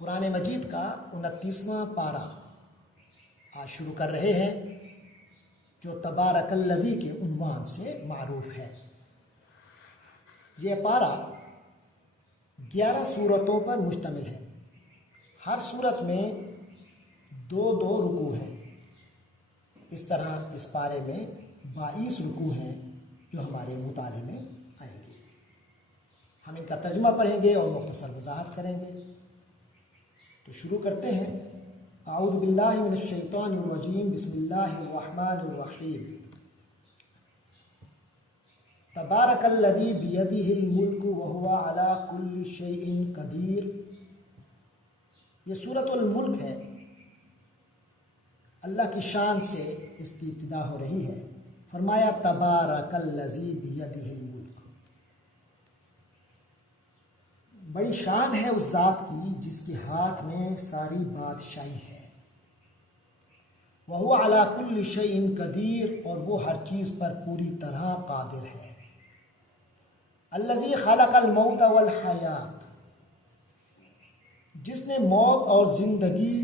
قرآن مجید کا 29واں پارہ آج شروع کر رہے ہیں، جو تبارک الذی کے عنوان سے معروف ہے۔ یہ پارہ 11 صورتوں پر مشتمل ہے۔ ہر صورت میں 2 رکوع ہیں۔ اس طرح اس پارے میں 22 رکوع ہیں جو ہمارے مطالعے میں آئیں گے۔ ہم ان کا ترجمہ پڑھیں گے اور مختصر وضاحت کریں گے۔ تو شروع کرتے ہیں۔ اعوذ باللہ من الشیطان الرجیم، بسم اللہ الرحمن الرحیم۔ تبارک الذی بیدہ الملک وہو علی کل شیء قدیر۔ یہ سورۃ الملک ہے۔ اللہ کی شان سے اس کی ابتدا ہو رہی ہے۔ فرمایا تبارک الذی بیدہ الملک۔ بڑی شان ہے اس ذات کی جس کے ہاتھ میں ساری بادشاہی ہے۔ وَهُوَ عَلَى كُلِّ شَيْءٍ قَدِيرٌ، اور وہ ہر چیز پر پوری طرح قادر ہے۔ الَّذِي خَلَقَ الْمَوْتَ وَالْحَيَاةَ، جس نے موت اور زندگی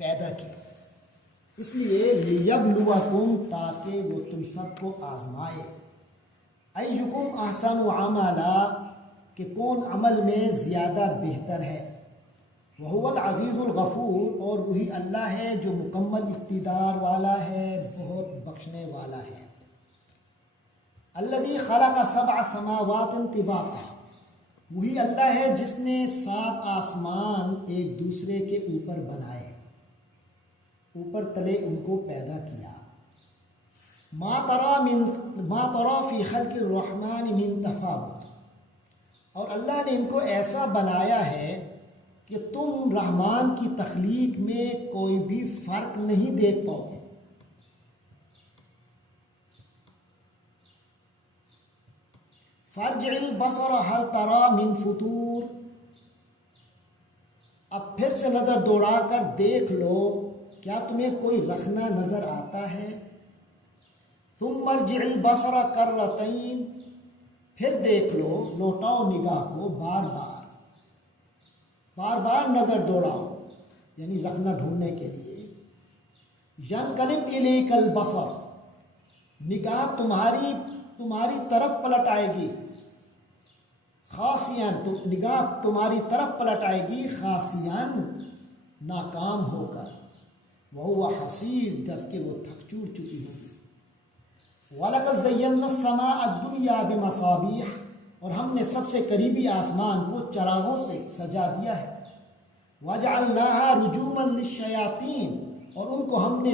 پیدا کی، اس لیے لِيَبْلُوَكُمْ، تاکہ وہ تم سب کو آزمائے۔ أَيُّكُمْ أَحْسَنُ عَمَلًا، کہ کون عمل میں زیادہ بہتر ہے۔ وَهُوَ الْعَزِيزُ الْغَفُورُ، اور وہی اللہ ہے جو مکمل اقتدار والا ہے، بہت بخشنے والا ہے۔ الَّذِي خَلَقَ 7 سَمَاوَاتٍ طِبَاقًا، وہی اللہ ہے جس نے 7 آسمان ایک دوسرے کے اوپر بنائے، اوپر تلے ان کو پیدا کیا۔ مَا تَرَى فِي خَلْقِ الرَّحْمَنِ مِن تَفَاوُتٍ، اور اللہ نے ان کو ایسا بنایا ہے کہ تم رحمان کی تخلیق میں کوئی بھی فرق نہیں دیکھ پاؤ گے۔ فَارْجِعِ الْبَصَرَ هَلْ تَرَى مِن فُطُورٍ، اب پھر سے نظر دوڑا کر دیکھ لو، کیا تمہیں کوئی رخنا نظر آتا ہے۔ ثُمَّ ارْجِعِ الْبَصَرَ كَرَّتَيْنِ، پھر دیکھ لو، لوٹاؤ نگاہ کو بار بار نظر دوڑاؤ، یعنی رخنا ڈھونڈنے کے لیے۔ يَنْقَلِبْ إِلَيْكَ الْبَصَرُ، نگاہ تمہاری طرف پلٹ آئے گی۔ خاسیاً، تو نگاہ تمہاری طرف پلٹ آئے گی، خاسیاً، ناکام ہو کر۔ وَهُوَ حَسِيرٌ، جبکہ وہ تھک چور چکی ہوگی۔ وَلَقَدْ زَيَّنَّا السَّمَاءَ الدُّنْيَا بِمَصَابِيحَ، اور ہم نے سب سے قریبی آسمان کو چراغوں سے سجا دیا ہے۔ وَجَعَلْنَاهَا رُجُومًا لِلشَّيَاطِينِ، اور ان کو ہم نے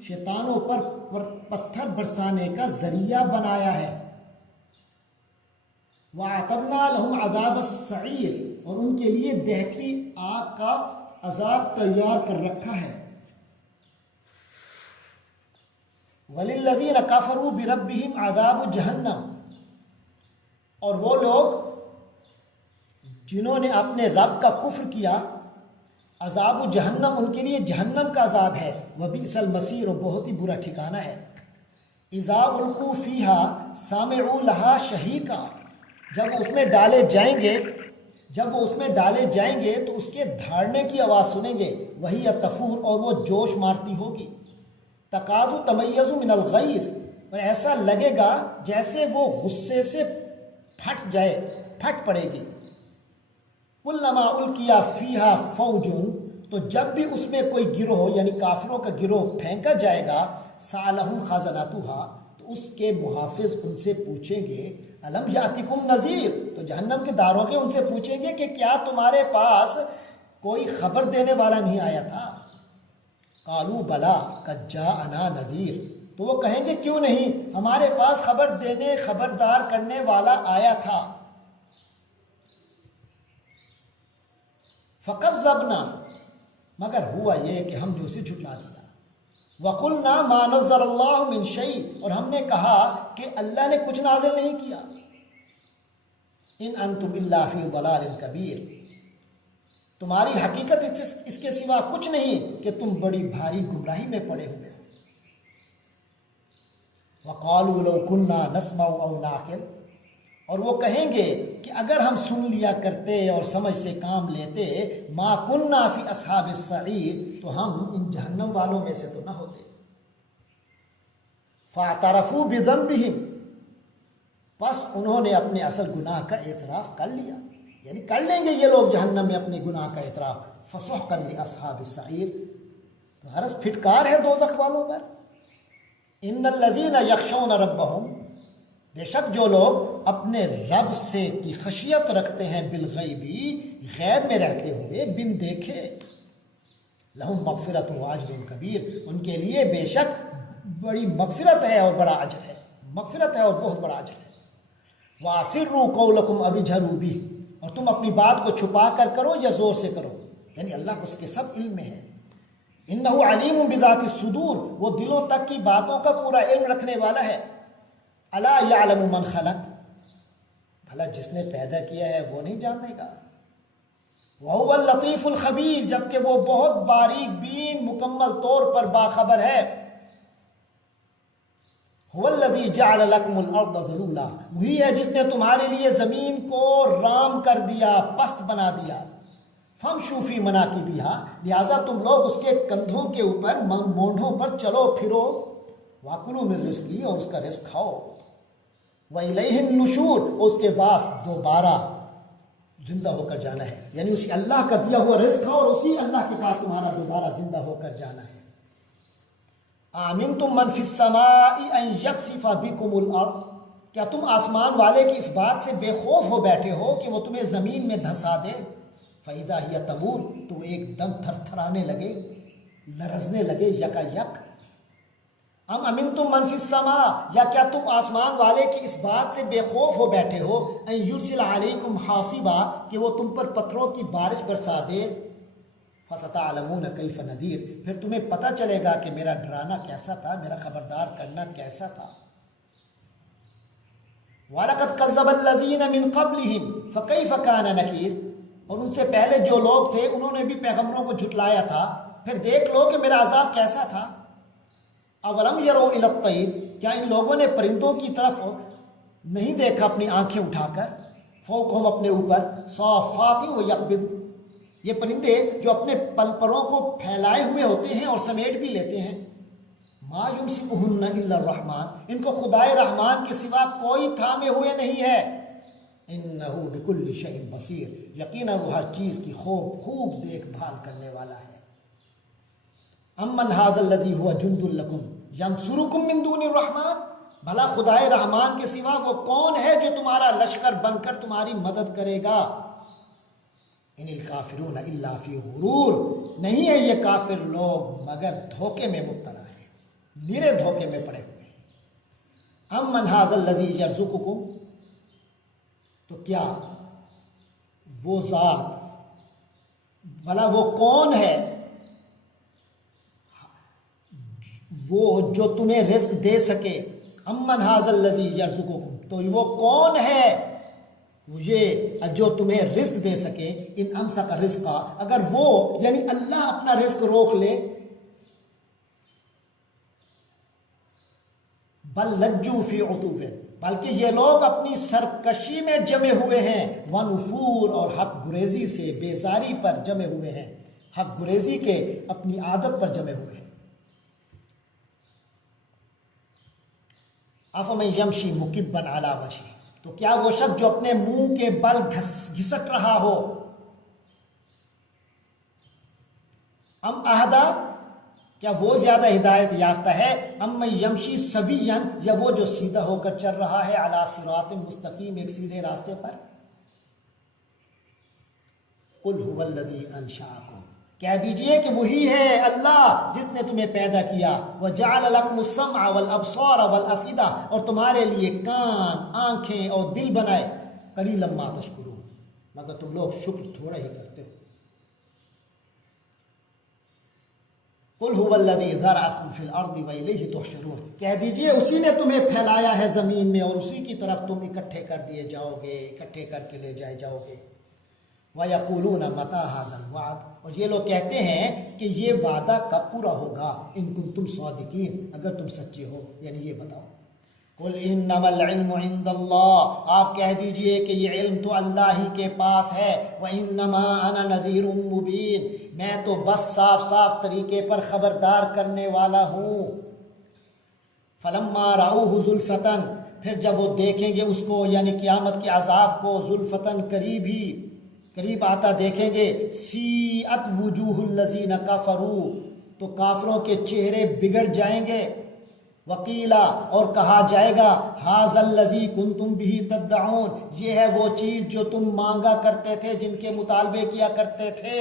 شیطانوں پر پتھر برسانے کا ذریعہ بنایا ہے۔ وَأَعْتَدْنَا لَهُمْ عَذَابَ السَّعِيرِ، اور ان کے لیے دہتی آگ کا عذاب تیار کر رکھا ہے۔ وَلِلَّذِينَ كَفَرُوا بِرَبِّهِمْ عَذَابُ جَهَنَّمَ، اور وہ لوگ جنہوں نے اپنے رب کا کفر کیا، عذاب جہنم، ان کے لیے جہنم کا عذاب ہے۔ وَبِئْسَ الْمَصِيرُ، اور بہت ہی برا ٹھکانہ ہے۔ إِذَا أُلْقُوا فِيهَا سَمِعُوا لَهَا شَهِيقًا، جب وہ اس میں ڈالے جائیں گے تو اس کے دھاڑنے کی آواز سنیں گے۔ وَهِيَ تَفُورُ، اور وہ جوش مارتی ہوگی۔ تَقَاضُ تَمَيَّزُ مِنَ الْغَيْظِ، اور ایسا لگے گا جیسے وہ غصے سے پھٹ پڑے گی۔ كُلَّمَا أُلْقِيَ فِيهَا فَوْجٌ، تو جب بھی اس میں کوئی گروہ یعنی کافروں کا گروہ پھینکا جائے گا، سَأَلَهُمْ خَزَنَتُهَا، تو اس کے محافظ ان سے پوچھیں گے، أَلَمْ يَأْتِكُمْ نَذِيرٌ، تو جہنم کے داروغے ان سے پوچھیں گے کہ کیا تمہارے پاس کوئی خبر دینے والا نہیں آیا تھا۔ قالوا بلا قد جاءنا نذیر، تو وہ کہیں گے کیوں نہیں، ہمارے پاس خبردار کرنے والا آیا تھا۔ فکذبنا، مگر ہوا یہ کہ ہم نے اسے جھٹلا دیا۔ وقلنا ما نزل اللہ من شیء، اور ہم نے کہا کہ اللہ نے کچھ نازل نہیں کیا۔ ان انتم الا فی ضلال کبیر، تمہاری حقیقت اس کے سوا کچھ نہیں کہ تم بڑی بھاری گمراہی میں پڑے ہوئے ہو۔ وقالوا لو كنا نسمع او نعقل، اور وہ کہیں گے کہ اگر ہم سن لیا کرتے اور سمجھ سے کام لیتے ما کننا فی اصحاب السعیر، تو ہم ان جہنم والوں میں سے تو نہ ہوتے۔ فاعترفوا بذنبہم، پس انہوں نے اپنے اصل گناہ کا اعتراف کر لیا، یعنی کر لیں گے یہ لوگ جہنم میں اپنے گناہ کا اعتراف۔ فسحقا لاصحاب السعیر، تو ہرس پھٹکار ہے دوزخ والوں پر۔ ان الذین یخشون ربہم، بے شک جو لوگ اپنے رب سے کی خشیت رکھتے ہیں بالغیبی، غیب میں رہتے ہوئے بن دیکھے، لہم مغفرت و اجر کبیر، ان کے لیے بے شک بڑی مغفرت ہے اور بڑا اجر ہے، مغفرت ہے اور بہت بڑا اجر ہے۔ وَأَسِرُّوا قَوْلَكُمْ أَوِ اجْهَرُوا بِهِ، اور تم اپنی بات کو چھپا کر کرو یا زور سے کرو، یعنی اللہ کو اس کے سب علم میں ہے۔ إِنَّهُ عَلِيمٌ بِذَاتِ الصُّدُورِ، وہ دلوں تک کی باتوں کا پورا علم رکھنے والا ہے۔ الا یعلم من خلق، بھلا جس نے پیدا کیا ہے وہ نہیں جانے گا۔ وہو اللطیف الخبیر، جبکہ وہ بہت باریک بین مکمل طور پر باخبر ہے۔ هو الذی جعل لکم الارض ذلولا، وہی ہے جس نے تمہارے لیے زمین کو رام کر دیا، پست بنا دیا۔ فامشوا فی مناکبہا، لہذا تم لوگ اس کے کندھوں کے اوپر مونڈھوں پر چلو پھرو۔ وَاکُلُوا مِن رِزْقِهِ، اور اس کا رزق کھاؤ۔ وَإِلَيْهِ النُّشُورُ، اس کے بعد دوبارہ زندہ ہو کر جانا ہے، یعنی اسی اللہ کا دیا ہوا رزق کھاؤ اور اسی اللہ کے پاس تمہارا دوبارہ زندہ ہو کر جانا ہے۔ آمنتم من فی السماء ان یخسف بکم الارض، کیا تم آسمان والے کی اس بات سے بے خوف ہو بیٹھے ہو کہ وہ تمہیں زمین میں دھنسا دے؟ فَإِذَا هِيَ تَمُورُ، تو ایک دم تھر تھرانے لگے، لرزنے لگے یکا یک۔ ام امنتم من فی السماء، یا کیا تم آسمان والے کی اس بات سے بے خوف ہو بیٹھے ہو ان یرسل علیکم حاصبا، کہ وہ تم پر پتھروں کی بارش برسا دے؟ فستعلمون کیف نذیر، پھر تمہیں پتہ چلے گا کہ میرا ڈرانا کیسا تھا، میرا خبردار کرنا کیسا تھا۔ وَلَقَدْ كَذَّبَ الَّذِينَ مِن قَبْلِهِمْ فَكَيْفَ كَانَ نَكِيرٌ، اور ان سے پہلے جو لوگ تھے انہوں نے بھی پیغمبروں کو جھٹلایا تھا، پھر دیکھ لو کہ میرا عذاب کیسا تھا۔ اولم یروا الی الطیر، کیا ان لوگوں نے پرندوں کی طرف نہیں دیکھا اپنی آنکھیں اٹھا کر؟ فوقہم، اپنے اوپر، صافات و یقبض، یہ پرندے جو اپنے پروں کو پھیلائے ہوئے ہوتے ہیں اور سمیٹ بھی لیتے ہیں۔ ما یمسکہن الا الرحمن، ان کو خدائے رحمان کے سوا کوئی تھامے ہوئے نہیں ہے۔ انہ بکل شیء بصیر، یقیناً وہ ہر چیز کی خوب دیکھ بھال کرنے والا ہے۔ امن ھذا الذی ھو جند لکم ینصرکم من دون الرحمن، بھلا خدائے رحمان کے سوا وہ کون ہے جو تمہارا لشکر بن کر تمہاری مدد کرے گا؟ ان الکافرون الا فی غرور، نہیں ہے یہ کافر لوگ مگر دھوکے میں مبتلا ہے، نیرے دھوکے میں پڑے ہوئے ہیں۔ امن ھذا الذی یرزقکم، تو کیا وہ ذات، بھلا وہ کون ہے وہ جو تمہیں رزق دے سکے؟ امن ھذا الذی یرزقکم، تو وہ کون ہے یہ جو تمہیں رزق دے سکے؟ ان امسک رزقا، اگر وہ یعنی اللہ اپنا رزق روک لے، بل لجوا فی عتو، بلکہ یہ لوگ اپنی سرکشی میں جمے ہوئے ہیں، ونفور، اور حق گریزی سے بیزاری پر جمے ہوئے ہیں، حق گریزی کے اپنی عادت پر جمے ہوئے ہیں۔ افمن یمشی مکبا علی وجہہ، تو کیا وہ شخص جو اپنے منہ کے بل گھسٹ رہا ہو، ام اہدا، کیا وہ زیادہ ہدایت یافتہ ہے، ام من یمشی سویا، یا وہ جو سیدھا ہو کر چل رہا ہے، علی صراط مستقیم، ایک سیدھے راستے پر۔ قل ھو الذی انشأکم، کہہ دیجئے کہ وہی ہے اللہ جس نے تمہیں پیدا کیا، وجعل لکم السمع والابصار والافئدہ، اور تمہارے لیے کان، آنکھیں اور دل بنائے، قلیلا ما تشکرون، مگر تم لوگ شکر تھوڑا ہی کرتے ہو۔ قل ھو الذی ذرأکم فی الارض والیہ تحشرون، کہہ دیجئے اسی نے تمہیں پھیلایا ہے زمین میں اور اسی کی طرف تم اکٹھے کر دیے جاؤ گے، اکٹھے کر کے لے جائے جاؤ گے۔ وَيَقُولُونَ مَتَىٰ هَٰذَا الْوَعْدُ، اور یہ لوگ کہتے ہیں کہ یہ وعدہ کب پورا ہوگا، ان کنتم صادقین، اگر تم سچے ہو، یعنی یہ بتاؤ۔ قل انما العلم عند اللہ، آپ کہہ دیجئے کہ یہ علم تو اللہ ہی کے پاس ہے، وانما انا نذیر مبین، میں تو بس صاف صاف طریقے پر خبردار کرنے والا ہوں۔ فلما رأوه زلفتن، پھر جب وہ دیکھیں گے اس کو یعنی قیامت کے عذاب کو، زلفتن قریب آتا دیکھیں گے، سیئت وجوہ الذین کفروا، تو کافروں کے چہرے بگڑ جائیں گے، وقیلا، اور کہا جائے گا، ھذا الذی کنتم بہ تدعون، یہ ہے وہ چیز جو تم مانگا کرتے تھے، جن کے مطالبے کیا کرتے تھے۔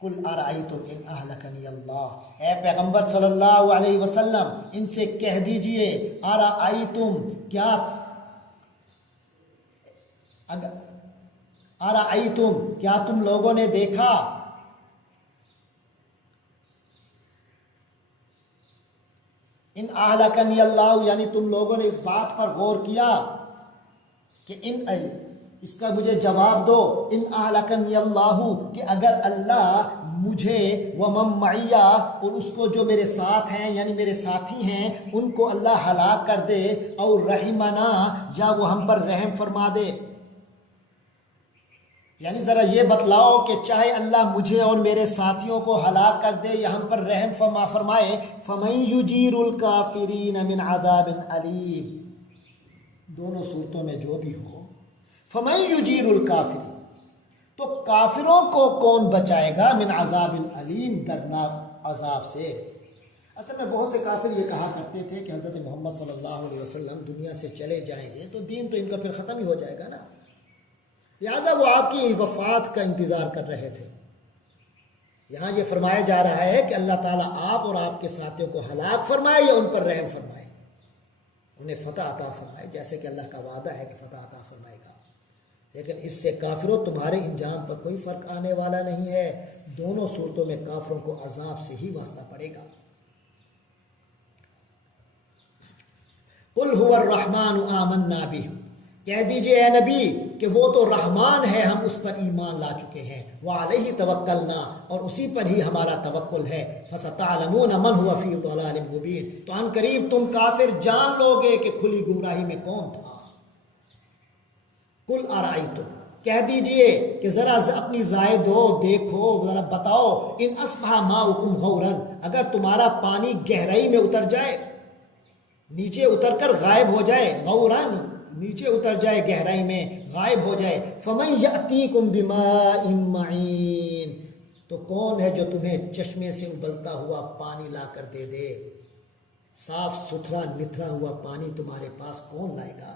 قل ارأیتم ان اہلکنی اللہ، اے پیغمبر صلی اللہ علیہ وسلم ان سے کہہ دیجئے، ارأیتم، کیا تم لوگوں نے دیکھا، ان اہلکنی اللہ، یعنی تم لوگوں نے اس بات پر غور کیا کہ اس کا مجھے جواب دو، ان اہلکنی اللہ، کہ اگر اللہ مجھے ومن معی، اور اس کو جو میرے ساتھ ہیں یعنی میرے ساتھی ہیں ان کو اللہ ہلاک کر دے، اور رحمنا، یا وہ ہم پر رحم فرما دے، یعنی ذرا یہ بتلاؤ کہ چاہے اللہ مجھے اور میرے ساتھیوں کو ہلاک کر دے یا ہم پر رحم فرمائے، فَمَن يُجِيرُ الْكَافِرِينَ مِنْ عَذَابٍ عَلِيمٍ، دونوں صورتوں میں جو بھی ہو، فَمَن يُجِيرُ الْكَافِرِينَ، تو کافروں کو کون بچائے گا، من عذاب علیم، دردناک عذاب سے۔ اصل میں بہت سے کافر یہ کہا کرتے تھے کہ حضرت محمد صلی اللہ علیہ وسلم دنیا سے چلے جائیں گے تو دین تو ان کا پھر ختم ہی ہو جائے گا نا، لہٰذا وہ آپ کی وفات کا انتظار کر رہے تھے۔ یہاں یہ فرمایا جا رہا ہے کہ اللہ تعالیٰ آپ اور آپ کے ساتھیوں کو ہلاک فرمائے یا ان پر رحم فرمائے، انہیں فتح عطا فرمائے، جیسے کہ اللہ کا وعدہ ہے کہ فتح عطا فرمائے گا۔ لیکن اس سے کافروں تمہارے انجام پر کوئی فرق آنے والا نہیں ہے، دونوں صورتوں میں کافروں کو عذاب سے ہی واسطہ پڑے گا۔ قل هو الرحمن آمنا بہ، کہہ دیجئے اے نبی کہ وہ تو رحمان ہے، ہم اس پر ایمان لا چکے ہیں، وعلیہ توکلنا، اور اسی پر ہی ہمارا توکل ہے، فستعلمون من هو فی ضلال مبین، تو ان قریب تم کافر جان لوگے کہ کھلی گمراہی میں کون تھا۔ قل ارأیتم، کہہ دیجئے کہ ذرا اپنی رائے دو، دیکھو، ذرا بتاؤ، ان اصبح ماؤکم غورا، اگر تمہارا پانی گہرائی میں اتر جائے، نیچے اتر کر غائب ہو جائے، غوراً نیچے اتر جائے گہرائی میں، غائب ہو جائے، فمن یأتیکم بماء معین، تو کون ہے جو تمہیں چشمے سے ابلتا ہوا پانی لا کر دے دے، صاف ستھرا نتھرا ہوا پانی تمہارے پاس کون لائے گا۔